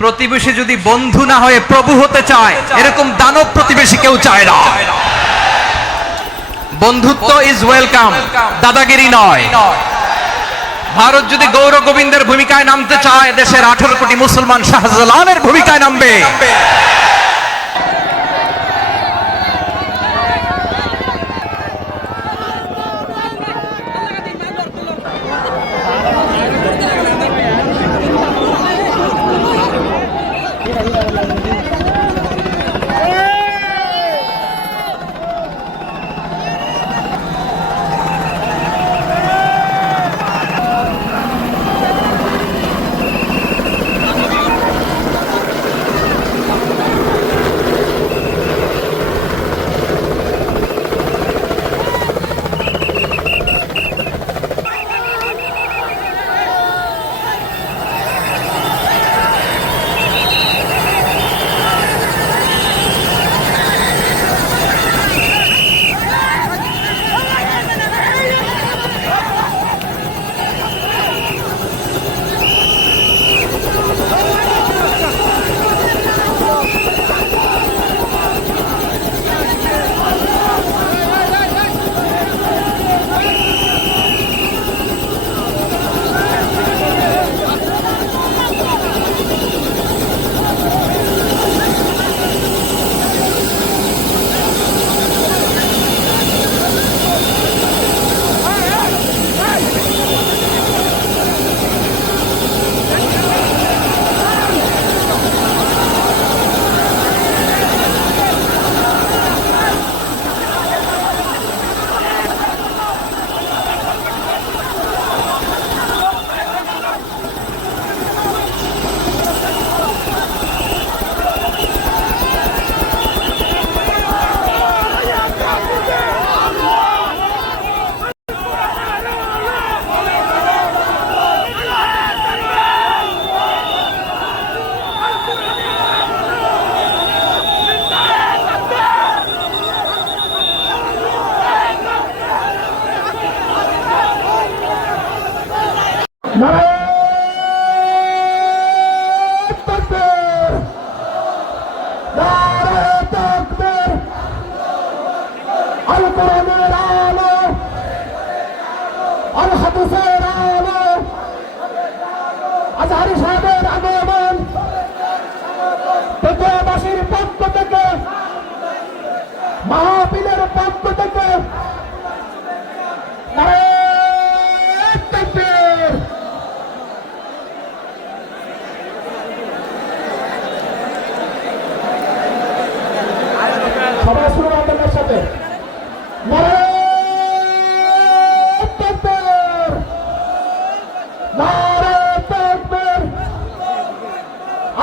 প্রতিবেশী যদি বন্ধু না হয়ে প্রভু হতে চায়, এরকম দানব প্রতিবেশী কেউ চায় না। বন্ধুত্ব ইজ ওয়েলকাম দাদাগিরি নয়। ভারত যদি গৌর গোবিন্দের ভূমিকায় নামতে চায়, দেশের আঠারো কোটি মুসলমান শাহজালালের ভূমিকায় নামবে। আল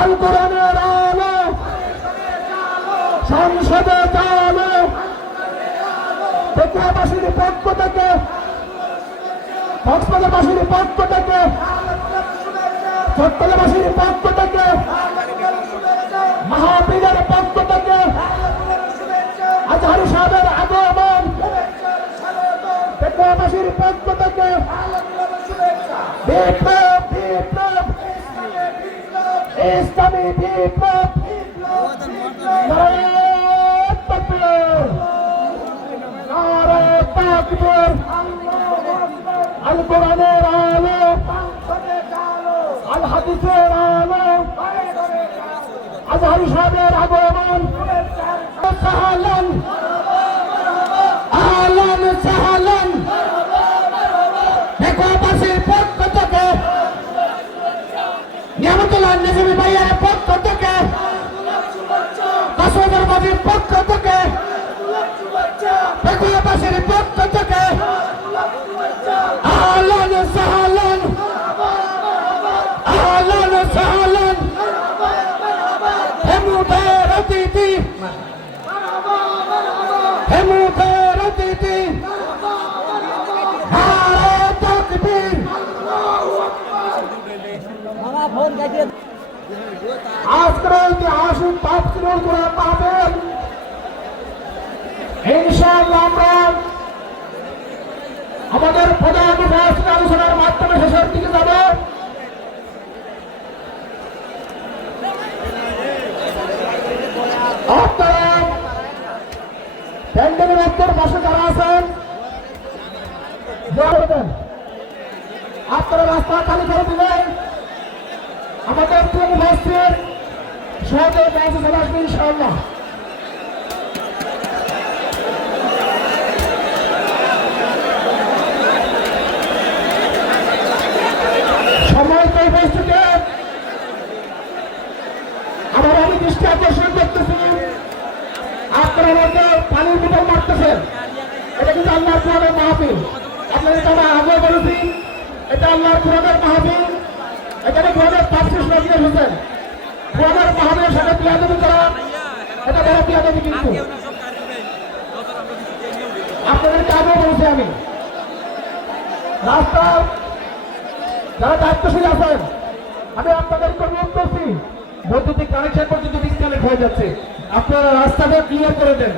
আল কোরআনের আলো। সংসদে চালো। পেটুয়াবাসীর পক্ষ থেকে, কক্সবাজারবাসীর পক্ষ থেকে, চট্টগ্রামবাসীর পক্ষ থেকে মাহাবীরের পক্ষ থেকে, আজহারি সাহেবের আগমন। পেটুয়াবাসীর পক্ষ থেকে, বিপ্লব ইসলামী বিপ্লব আল কোরআনের আলো আল হাদিসের আলো আজহারি সাহেবের আগমন সাহালান আজকে আসুন তাৎক্ষণিক করে পাবেন ইনশাআল্লাহ আমরা আমাদের প্রধান আলোচনার মাধ্যমে শেষের দিকে যাব। আপনারা প্যান্ডেলের উত্তর পাশে যারা আছেন আপনারা রাস্তা খালি করে দিলেন। আমাদের তিন মসজিদ সহজে পৌঁছে চলে আসবে ইনশাআল্লাহ। সময় তো উপস্থিতি। আবার আমি দৃষ্টি আকর্ষণ করতেছি। আপনারা মধ্যে পানির বোতল মারতেছেন। এটা কিন্তু আল্লাহর কোরআনের মাহফিল। আপনাদের এটা আমরা আগে বলেছি হোসেন কোরআনের মাহফিলের সাথে পিয়াদবি করা, এটা বড় পিয়াদবি কিন্তু। আপনাদেরকে আগেও বলেছি আমি রাস্তার যারা দায়িত্বশীল আছেন, আমি আপনাদেরকে অনুরোধ করছি বৈদ্যুতিক কানেকশন পর্যন্ত ডিসকানেক্ট হয়ে যাচ্ছে। আপনারা রাস্তাটা ক্লিয়ার করে দেন।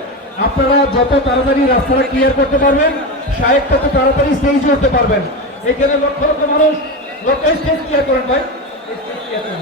আপনারা যত তাড়াতাড়ি রাস্তাটা ক্লিয়ার করতে পারবেন, সাহেব তত তাড়াতাড়ি স্টেজ উঠতে পারবেন। এখানে লক্ষ লক্ষ মানুষ লোক স্টেজ ক্লিয়ার করেন ভাই। স্টেজ ক্লিয়ার করেন।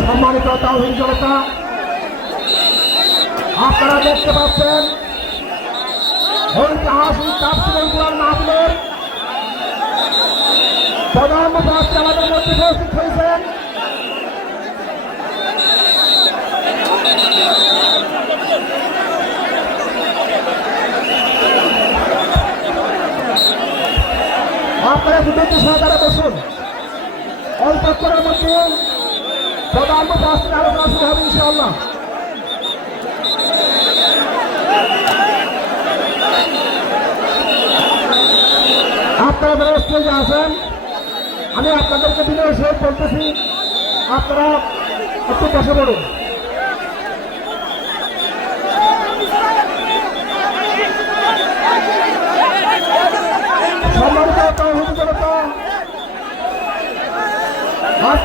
সম্মানিত তাহিদ জনতা আপনারা দেখতে পাচ্ছেন ঐতিহাসিক তাফসিরুল কোরআন মাহফিলের। প্রধান মুখপাত্র আমাদের মধ্যে উপস্থিত হয়েছেন। আপনারা দুটো সহকারে বসুন। অল্পক্ষণের মধ্যে প্রধান মুখপাত্রের আলোচনা শুরু হবে ইনশাআল্লাহ। আপনারা যারা স্টেজে আছেন, আমি আপনাদেরকে বিনয় সহ বলতেছি, আপনারা একটু বসে পড়ুন।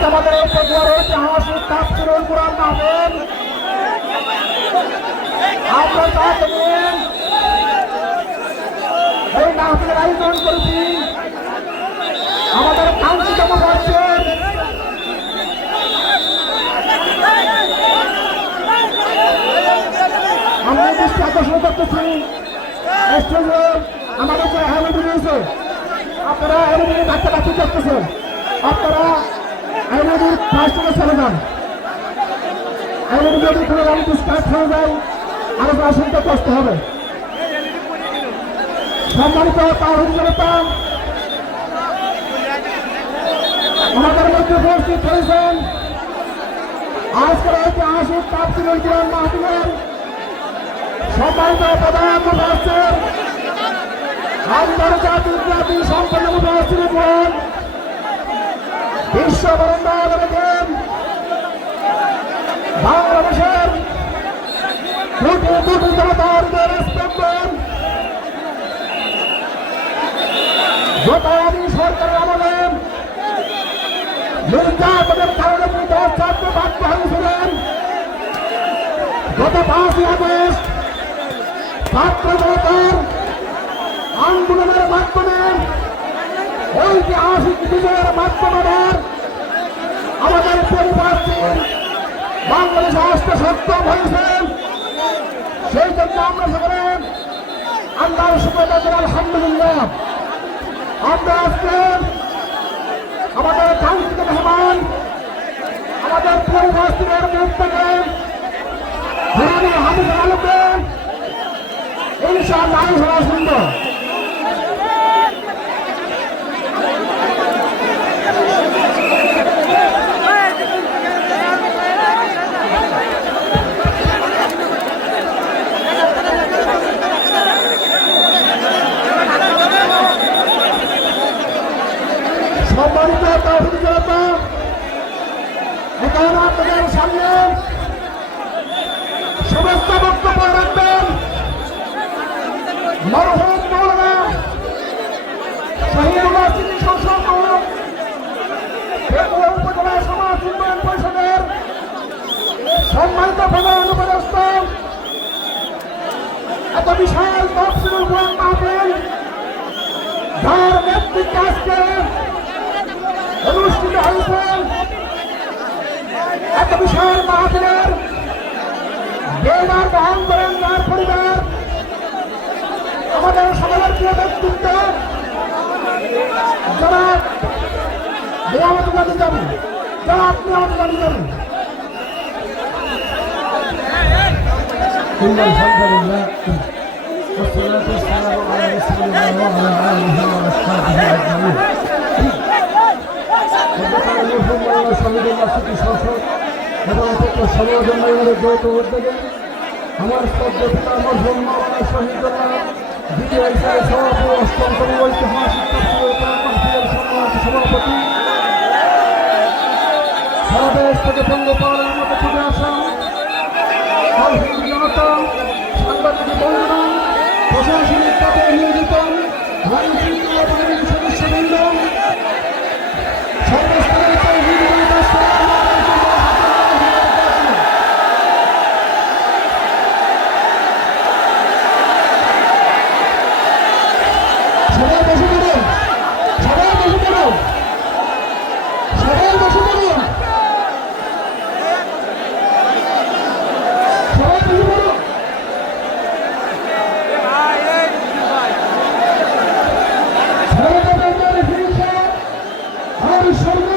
আমাদের এই পড়ুয়ার ঐতিহাসিক তাফসিরুল কোরআন মাহফিল। আপনার নিয়ে এই মাহফিলের আয়োজন করেছি আমাদের কাঙ্ক্ষিত মুফাসসির আমরা দৃষ্টি আমাদের যে আহমেদি রয়েছে আপনারা ডাক্তার ডাক্তার করতেছেন আপনারা আহমেদির পাশ থেকে চলে যান আহমেদি যদি কোনো রকম ডিসকানেক্ট হয়ে যায় আলোচনা শুনতে কষ্ট হবে সম্মানিত তাহিদ জনতা আমাদের মধ্যে উপস্থিত হয়েছেন আজকের ঐতিহাসিক তাফসিরুল কোরআন মাহফিলের সম্মানিত প্রধান মুফাসসির আন্তর্জাতিক খ্যাতি সম্পন্ন কোরআন বিশ্ব বরণ্য বাংলাদেশের কোটি কোটি জনতার স্পন্দন। যোগালী সরকারের আমলে নির্যাতনের কারণে ছাত্র বাধ্য হয়েছিলেন। গত পাঁচই আগস্ট ছাত্র জনতার আন্দোলনের মাধ্যমে ঐতিহাসিক বিজয়ের মাধ্যমে আমাদের পরিবারটির বাংলাদেশে আসতে সক্ষম হয়েছেন সেই জন্য আমরা সকলে আল্লাহর শুক্র আলহামদুলিল্লাহ। আমরা আজকে আমাদের কাঙ্ক্ষিত মেহমান, আমাদের পূর্বস্থিরের মুখ থেকে হামিদ সব মানুষ হওয়া সুন্দর সম্মানিত এত বিশাল তফসিলুল কোরআন মাহফিল যার নেতৃত্বে আজকে অনুষ্ঠিত হয়েছে এত বিশাল মাহফিলের বেদার বহন করেন যার পরিবার আমাদের সকলের প্রিয় ব্যক্তিত্ব যারা নিয়ামত গান্ধী যাবো যারা আপনি আমাদের গান্ধী যাবো إن الحمد لله والصلاة والسلام على رسول الله وعلى آله وأصحابه أجمعين. وذكر المرحوم مولانا شهيد الله সিটি শাসক এবং অপত্য প্রশাসনিক পদে নিয়োজিত। আইন শৃঙ্খলা বাহিনীর সদস্যবৃন্দ সর্বস্তরের তৌহিদ জনতা, আসসালামু আলাইকুম ওয়া রাহমাতুল্লাহি ওয়া বারাকাতুহু। সবাই বসে পড়ুন সবাই বসে পড়ুন সবাই বসে পড়ুন সবাই বসে পড়ুন আর সর্ব